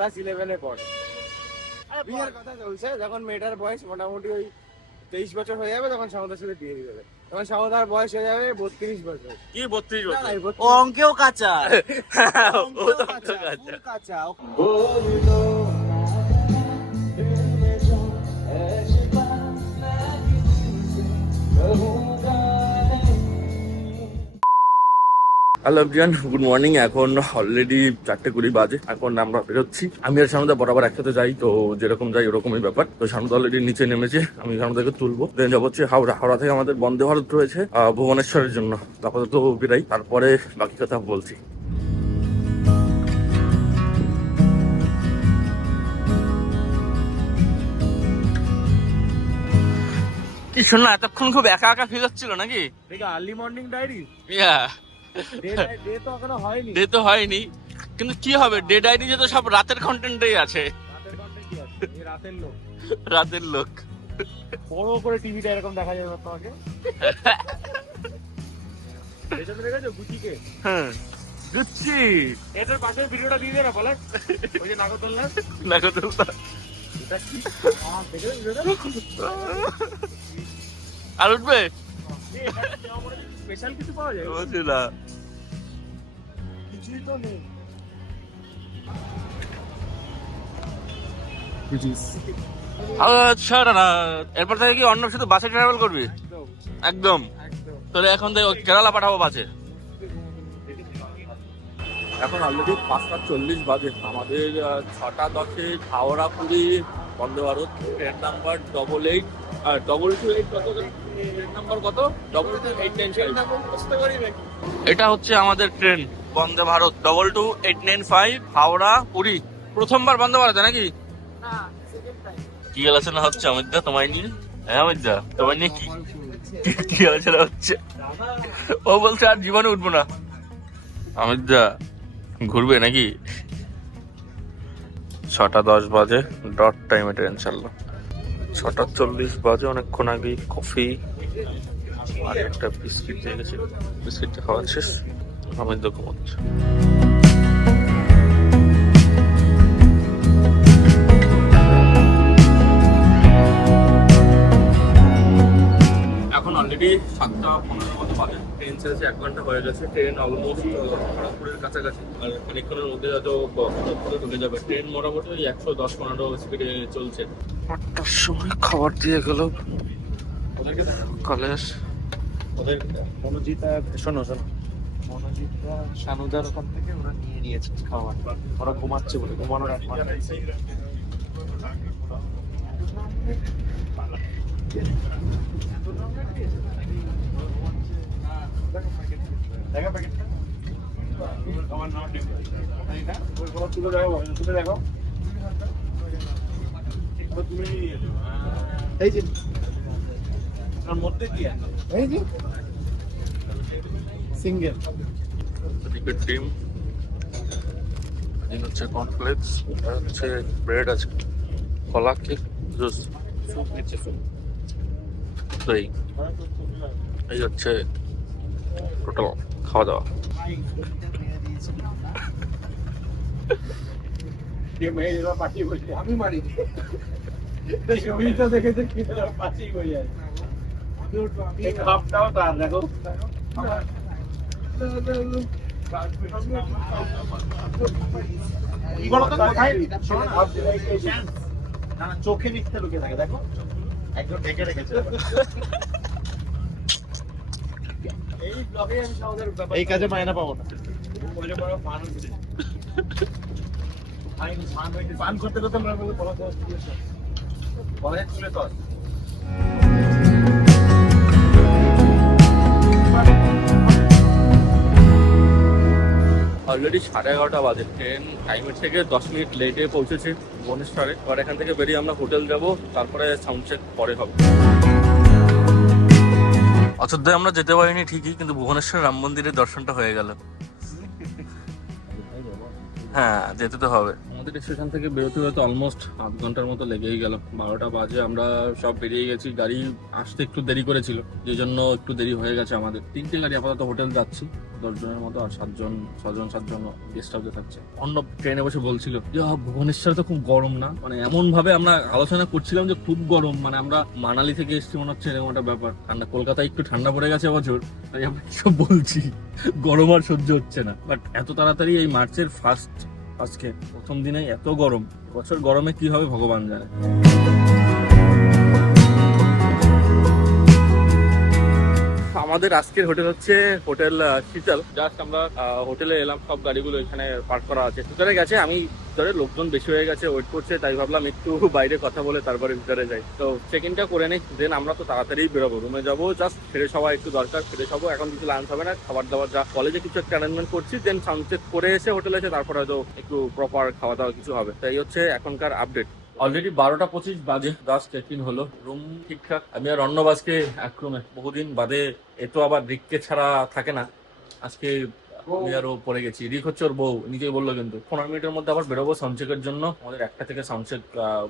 Class 11-এ পড়ে। বিয়ের কথা চলছে, যখন মেয়েটার বয়স মোটামুটি ওই 23 বছর হয়ে যাবে তখন শ্যামদার সাথে বিয়ে দিয়ে দেবে। তখন শ্যামদার বয়স হয়ে যাবে 32 বছর। কি 32 বছর? ও অঙ্কেও কাঁচা। ও তো কাঁচা। Hello everyone, good morning. এখন অলরেডি 4:20 বাজে। এখন আমরা বেরোচ্ছি। আমি আর সামনে বরাবর একসাথে যাই, তো যেরকম যাই ওরকমই ব্যাপার। তো সামনে অলরেডি নিচে নেমেছে, আমি সামনেকে তুলবো। দেন যাবো হচ্ছে হাওড়া। হাওড়া থেকে আমাদের বন্দে ভারত রয়েছে ভুবনেশ্বরের জন্য। আপাতত বেরাই, তারপরে বাকি কথা বলছি। কি শোন না, এতক্ষণ খুব একা একা ফিল হচ্ছিল নাকি? আর্লি মর্নিং ডায়েরি ইয়া, ডে তো এখনো হয়নি। ডে তো হয়নি, কিন্তু কি হবে, ডে ডায়েরি যে তো সব রাতের কন্টেন্টেই আছে। রাতের কন্টেন্ট কি আছে? এই রাতের লোক, রাতের লোক। বড় করে টিভিটা এরকম দেখা যাবে তোমাকে। এটা তো দেখেছো গুচিকে? হ্যাঁ, গুচ্ছি। এটার পাশের ভিডিওটা দিয়ে দে না বলে, ওই যে নাগরদোলনা। নাগরদোলনা। এটা কি? দেখেছো ভিডিওটা? আর উঠবে? স্পেশাল কিছু পাওয়া যায়? বুঝলি না। কিছুই তো নেই। আচ্ছা না, এরপর থেকে কি অন্য শুধু বাসে ট্রাভেল করবি? একদম। তাহলে এখন থেকে কেরালা পাঠাবো বাসে। এখন অলরেডি 5:40 বাজে। আমাদের 6:10-এ হাওড়া পুরী বন্দে ভারত ট্রেন নাম্বার 88 আর 228 কত? ট্রেন নাম্বার কত? 22895। এটা হচ্ছে আমাদের ট্রেন বন্দে ভারত 22895 হাওড়া পুরী। প্রথমবার বন্দে ভারতে নাকি? কি আলোচনা হচ্ছে অমিতদা তোমায় নিয়ে? হ্যাঁ অমিতদা, তোমায় নিয়ে কি আলোচনা হচ্ছে? ও বলছে আর জীবনে উঠবো না। অমিতদা ঘুরবে নাকি? 6:10 বাজে, ডট টাইমে ট্রেন ছাড়লো। 6:40 বাজে, অনেকক্ষণ আগেই কফি আর একটা বিস্কিট দিয়ে গেছে। বিস্কিটটা খাওয়া শেষ, অমিত ঘুমোচ্ছে। এখন অলরেডি 7:15 মতো বাজে। ট্রেন ছেড়েছে 1 ঘন্টা হয়ে গেছে। ট্রেন অলমোস্ট খড়গপুরের কাছাকাছি, আর খানিকক্ষণের মধ্যে হয়তো খড়গপুরে ঢুকে যাবে। ট্রেন মোটামুটি 110-15 স্পিডে চলছে। 8টার সময় খাবার দিয়ে গেল কলেজ। ওদের মনোজিতা, শোনো মনোজিতা শানুদার ওখান থেকে ওরা নিয়ে নিয়েছে খাবার। ওরা ঘুমাচ্ছে বলে, ঘুমানোর এক ঘন্টা। এই যে মধ্যে কি আছে? এই যে সিঙ্গেল এদিকে ডিম, এদিকে হচ্ছে কর্নফ্লেক্স, আর হচ্ছে ব্রেড আছে, কলা, কেক, জুস, স্যুপ নিচ্ছে, স্যুপ। দই। এই হচ্ছে টোটাল খাওয়া দাওয়া। আমি মারি ছবিটা দেখেছে কি পাঁচই হয়ে যায়। খাপটাও তার দেখো। চোখে নিচতে লুকে থাকে, দেখো একদম ঢেকে রেখেছে। এই কাজে মায়না পাবো না। পান করতে করতে আমরা কলেজ তুলে তো অলরেডি 11:30 বাজে। ট্রেন টাইমের থেকে 10 মিনিট লেটে পৌঁছেছে ভুবনেশ্বরে। এবার এখান থেকে বেরিয়ে আমরা হোটেল যাবো, তারপরে সাউন্ড চেক পরে হবে। অযোধ্যায় আমরা যেতে পারিনি ঠিকই, কিন্তু ভুবনেশ্বর রাম মন্দিরের দর্শনটা হয়ে গেল। হ্যাঁ যেতে তো হবে। আমাদের স্টেশন থেকে বেরোতে বেরোতে অলমোস্ট আধ ঘন্টার মতো লেগেই গেল। 12টা বাজে, আমরা সব বেরিয়ে গেছি। গাড়ি আসতে একটু দেরি করেছিল, যে জন্য একটু দেরি হয়ে গেছে আমাদের। 3টে গাড়ি আপাতত হোটেল যাচ্ছি, 10 জনের মতো, আর 7জন গেস্ট হাউসে থাকছে। অন্য ট্রেনে বসে বলছিল যে ভুবনেশ্বরে তো খুব গরম না, মানে এমন ভাবে আমরা আলোচনা করছিলাম যে খুব গরম, মানে আমরা মানালি থেকে এসেছি মনে হচ্ছে, এরকম একটা ব্যাপার। ঠান্ডা, কলকাতায় একটু ঠান্ডা পড়ে গেছে এবছর, তাই আমরা সব বলছি গরম আর সহ্য হচ্ছে না। বাট এত তাড়াতাড়ি এই মার্চের আজকে প্রথম দিনে এত গরম, বছর গরমে কি হবে ভগবান জানে। আমাদের আজকের হোটেল হচ্ছে হোটেল শীতল। জাস্ট আমরা হোটেলে এলাম, সব গাড়িগুলো এখানে পার্ক করা আছে। ভিতরে গেছে, আমি ভিতরে লোকজন বেশি হয়ে গেছে, ওয়েট করছে, তাই ভাবলাম একটু বাইরে কথা বলে তারপরে ভিতরে যাই। তো চেক ইনটা করে নেই, দেন আমরা তো তাড়াতাড়ি বেরোবো, রুমে যাবো। জাস্ট ফ্রেশ হওয়া একটু দরকার, ফ্রেশ হবো। এখন কিছু লাঞ্চ হবে না, খাবার দাবার যা কলেজে কিছু একটা অ্যারেঞ্জমেন্ট করছি, দেন সানসেট করে এসে হোটেলে এসে তারপরে হয়তো একটু প্রপার খাওয়া দাওয়া কিছু হবে। তাই হচ্ছে এখনকার আপডেট। অলরেডি 12টা 25 বাজে, জাস্ট চেক ইন হলো, রুম ঠিকঠাক। আমি আর অন্নবাজকে এক রুমে, বহুদিন বাদে। এ তো আবার রিককে ছাড়া থাকে না, আজকে আমি আরো পড়ে গেছি। রিক হচ্ছে ওর বউ, নিজেই বললো। কিন্তু 15 মিনিটের মধ্যে আবার বেরোবো সাউন্ডচেকের জন্য। আমাদের 1টা থেকে সাউন্ডচেক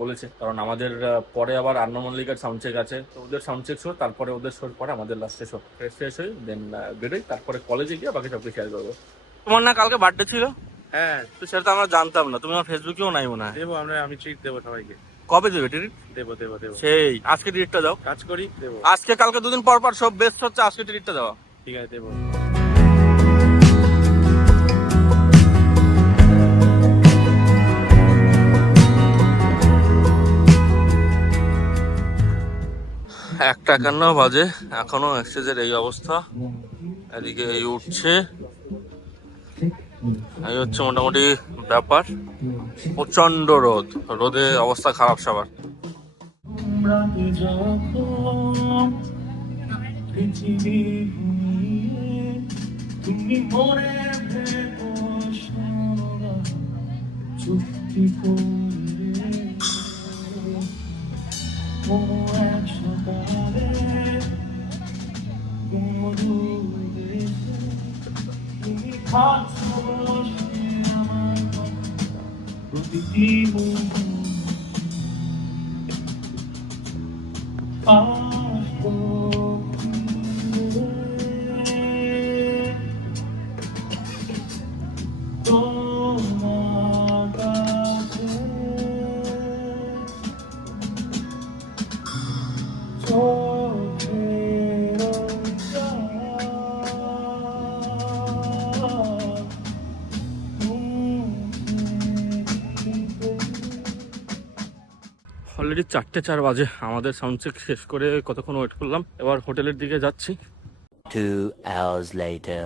বলেছে, কারণ আমাদের পরে আবার আর্ন মল্লিকের সাউন্ডচেক আছে। তো ওদের সাউন্ডচেক শো, তারপরে ওদের শোর পরে আমাদের লাস্টে শো। ফ্রেশ হয়ে দেন বেরোই, তারপরে কলেজে গিয়ে বাকি সবকে শেয়ার করবো। তোমার না কালকে বার্থডে ছিল? হ্যাঁ, তো সেটা তো আমরা জানতাম না, তুমি আমার ফেসবুকেও নাই মনে হয়। দেবো আমি ট্রিট দেবো সবাইকে। কবে দেবে ট্রিট? দেবো। সেই আজকে ট্রিটটা দাও। কাজ করি, দেবো। আজকে কালকে দুদিন পর পর সব বেস্ট হচ্ছে, আজকে ট্রিটটা দেওয়া। ঠিক আছে, দেবো। একটা 51 বাজে, এখনো এক্সচেঞ্জের এই অবস্থা। এদিকে এই উঠছে, এই হচ্ছে মোটামুটি ব্যাপার। প্রচন্ড রোদ, রোদে অবস্থা খারাপ সবার। অলরেডি 4:04 বাজে, আমাদের সাউন্ড চেক শেষ করে কতক্ষণ ওয়েট করলাম, এবার হোটেলের দিকে যাচ্ছি। 2 hours later.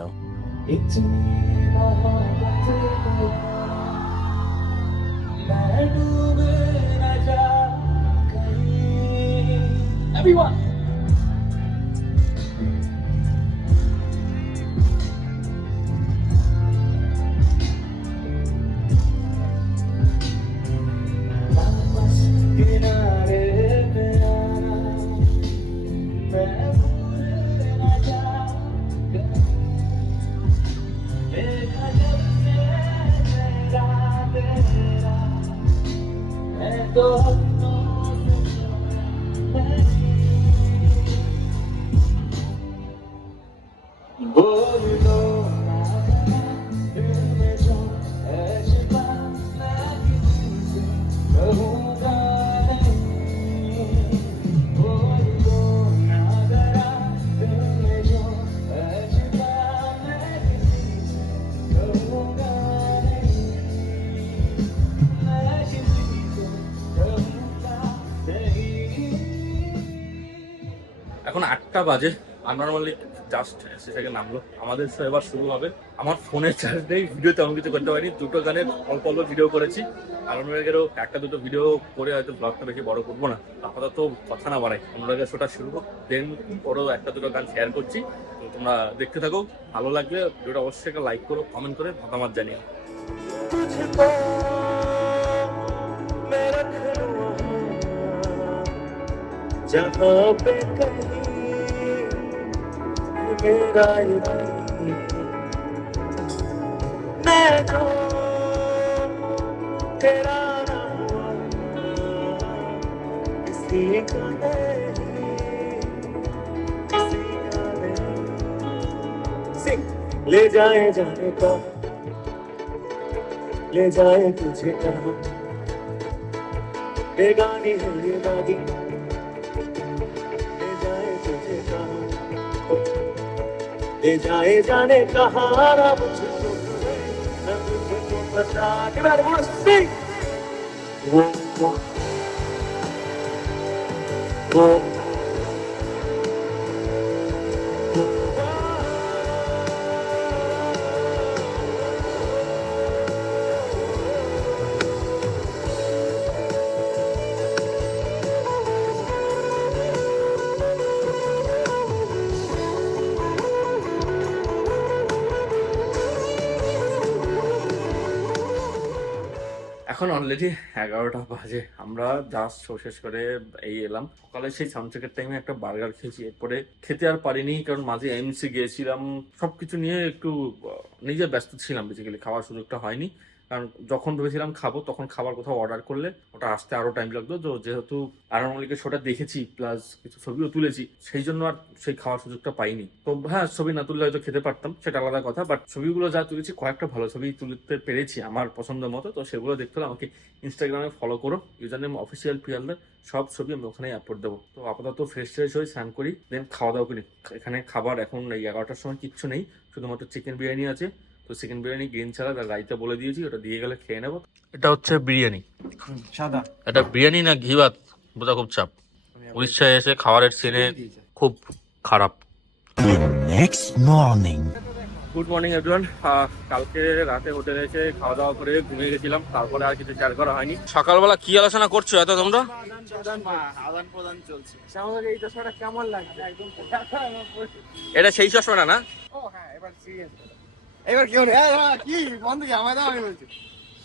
Everyone. এখন 8টা বাজে, নর্মালি জাস্ট এসে থেকে নামলো। আমাদের শো এবার শুরু হবে। আমার ফোনের চার্জ নেই, ভিডিও তেমন কিছু করতে পারিনি। 2টো গানের অল্প ভিডিও করেছি, আলমবাগেরও 1-2টো ভিডিও করে হয়তো ব্লগটা বেশি বড় করবো না। আপাতত কথা না বাড়াই, আলমবাগের শোটা শুরু হোক, দেন ওরও 1-2টো গান শেয়ার করছি। তো তোমরা দেখতে থাকো, ভালো লাগবে ভিডিওটা অবশ্যই একটা লাইক করো, কমেন্ট করে মতামত জানিও। जहाँ पे कहीं मेरा मैं तेरा ना हुआ किसी का नहीं, किसी का नहीं। सिंह ले जाए जाने का, ले जाए तुझे कहाँ, बेगानी है ये वादी, ले जाए तुझे कहाँ, ले जाए जाने कहाँ, ना मुझको ना तुझको पता। के बाद बोलो सिंह। वो এখন অলরেডি 11টা বাজে, আমরা জাস্ট শো শেষ করে এই এলাম। সকালে সেই সাউন্ডচেকের টাইমে একটা বার্গার খেয়েছি, এরপরে খেতে আর পারিনি কারণ মাঝে এমসি গিয়েছিলাম, সবকিছু নিয়ে একটু নিজে ব্যস্ত ছিলাম, বেসিক্যালি খাওয়ার সুযোগটা হয়নি। কারণ যখন ভেবেছিলাম খাবো তখন খাবার কোথাও অর্ডার করলে ওটা আসতে আরো টাইম লাগতো, তো যেহেতু আরন মল্লিকের শোটা দেখেছি প্লাস কিছু ছবিও তুলেছি, সেই জন্য আর সেই খাওয়ার সুযোগটা পাইনি। তো হ্যাঁ, ছবি না তুললে হয়তো খেতে পারতাম, সেটা আলাদা কথা, বাট ছবিগুলো যা তুলেছি কয়েকটা ভালো ছবি তুলতে পেরেছি আমার পছন্দ মতো। তো সেগুলো দেখতে হলে আমাকে ইনস্টাগ্রামে ফলো করো, ইউজার নেম অফিসিয়াল পিয়ালদার, সব ছবি আমি ওখানেই আপলোড দেবো। তো আপাতত ফ্রেশ ট্রেশ হয়ে স্নান করি, দেন খাওয়া দাওয়া করি। এখানে খাবার এখন এই 11টার সময় কিচ্ছু নেই, শুধুমাত্র চিকেন বিরিয়ানি আছে। তো চিকেন বিরিয়ানি, গ্রিন সালাদ আর রাইতা বলে দিয়েছি, ওটা দিয়ে গেলে খেয়ে নেবো। এটা হচ্ছে বিরিয়ানি, সাদা। এটা বিরিয়ানি না ঘি ভাত বোঝা খুব চাপ। উড়িষ্যায় এসে খাবারের সিনে খুব খারাপ। Next morning. Good morning everyone. কালকে রাতে হোটেলে এসে খাওয়া দাওয়া করে ঘুমিয়ে গেছিলাম, তারপরে আর কিছু শেয়ার করা হয়নি। সকালবেলা কি আলোচনা করছো এত তোমরা? আদান প্রদান চলছে। আমাকে এই চশমাটা কেমন লাগছে? একদম এটা সেই চশমাটা না? ও হ্যাঁ, এবার সিরিয়াস। এবার কেউ নেই, কি বন্ধ কি আমায় দাও, আমি বলছি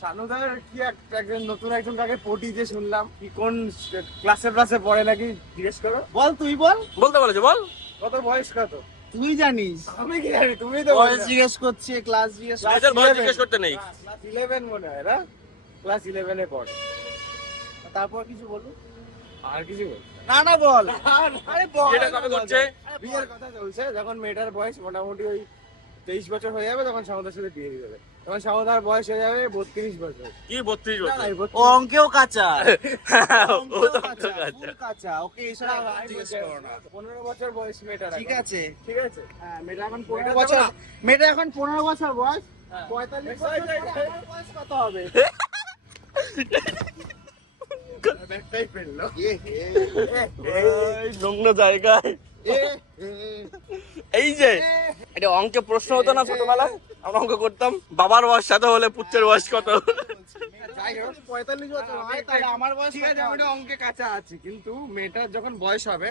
শানুদার কি একজন নতুন একজন কাকে পটি যে শুনলাম, কি কোন ক্লাসে পড়ে নাকি, জিজ্ঞেস করো। বল, তুই বল। বলতে বলেছে, বল কত বয়স কত? তুই জানিস, আমি কি জানি, তুমি তো বয়স জিজ্ঞেস করছে, ক্লাস জিজ্ঞেস করছে। ক্লাসের বয়স জিজ্ঞেস করতে নেই। ক্লাস 11 মনে হয় না, ক্লাস 11 এ পড়ে। তারপর কিছু বলুন। আর কিছু বল না না বল, আরে বল। এটা কবে করছে? বিয়ের কথা চলছে, যখন মেয়েটার বয়স মোটামুটি ওই 23 বছর হয়ে যাবে তখন শামুদার সাথে বিয়ে দিয়ে দেবে। তখন শামুদার বয়স হয়ে যাবে 32 বছর। কি 32 না, বছর? এই 32 ও অঙ্কেও কাঁচা, ও অঙ্কেও তো কাঁচা, কাঁচা। ফুল কাঁচা। ওকে এসব না, একদম আমি জিজ্ঞেস বলছি, করো না। 15 বছর বয়স মেয়েটার। ঠিক এখন। আছে, ঠিক আছে। হ্যাঁ, মেয়েটা এখন মেয়েটা 15 বছর, যখন- মেয়েটা এখন 15 বছর বয়স। হ্যাঁ। 45 বছর পরে আমার বয়স কত হবে? ব্যাগটাই ফেললো। এই নোংরা জায়গায় এই যে এটা অঙ্কে প্রশ্ন হতো না ছোটবেলায়, আমরা অঙ্ক করতাম, বাবার বয়স সাথে হলে পুত্রের বয়স কত? যাই হোক, 45 বছর হয় তাহলে আমার বয়স ঠিক আছে, কত আমি হবে? তো অঙ্কে কাঁচা আছি, কিন্তু মেয়েটার যখন বয়স হবে,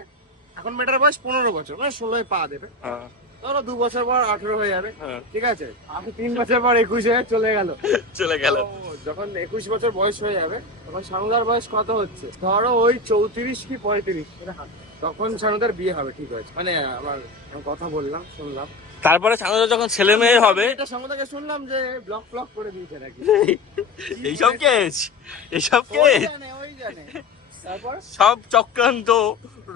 এখন মেয়েটার বয়স 15 বছর, মানে 16 পা দেবে। ধরো 2 বছর পর 18 হয়ে যাবে। হ্যাঁ। ঠিক আছে, আর 3 বছর পর 21 হয়ে চলে গেল। চলে গেল। তো যখন 21 বছর বয়স হয়ে যাবে তখন শানুদার বয়স কত হচ্ছে? ধরো ওই 34 কি 35, তখন শানুদার বিয়ে হবে। ঠিক আছে, মানে আমি কথা বললাম, শুনলাম। তারপরে সামনে যখন ছেলে মেয়ে হবে, এটা শানুদাকে শুনলাম যে ব্লক করে দিয়েছে নাকি। এইসব কেস, এইসব ওই কেস জানে, ওই জানে। তারপর সব চক্রান্ত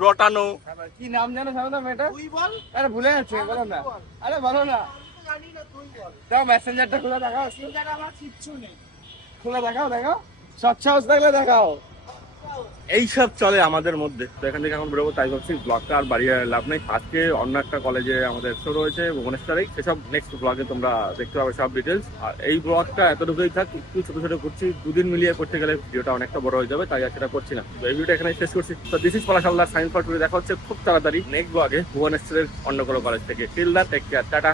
রটানো। আবার কি নাম জানো শানুদা মেয়েটা? তুই বল। আরে ভুলে যাচ্ছে, বলো না। আরে বলো না, জানি না, তুই বল। দাও মেসেঞ্জারটা খুলে দেখাও। চিন্তাটা আমার কিচ্ছু নেই। খুলে দেখাও, দেখাও স্বচ্ছ হাউস থাকলে দেখাও। এইসব চলে আমাদের মধ্যে। তো এখান থেকে এখন বেরোবো, তাই ভাবছি ব্লগটা আর বাড়িয়ে লাভ নেই। আজকে অন্য একটা কলেজে আমাদের শো রয়েছে ভুবনেশ্বরেই, সেসব নেক্সট ব্লগে তোমরা দেখতে পাবে সব ডিটেলস। আর এই ব্লগটা এতটুকুই থাক, একটু ছোট ছোট করছি, 2 দিন মিলিয়ে করতে গেলে ভিডিওটা অনেকটা বড় হয়ে যাবে, তাই আর সেটা করছি না। তো এই ভিডিওটা এখানে শেষ করছি। তো this is Palash Haldar, science for today. দেখা হচ্ছে খুব তাড়াতাড়ি নেক্সট ব্লগে ভুবনেশ্বরের অন্য কোনো কলেজ থেকে। Till that, take care, tata.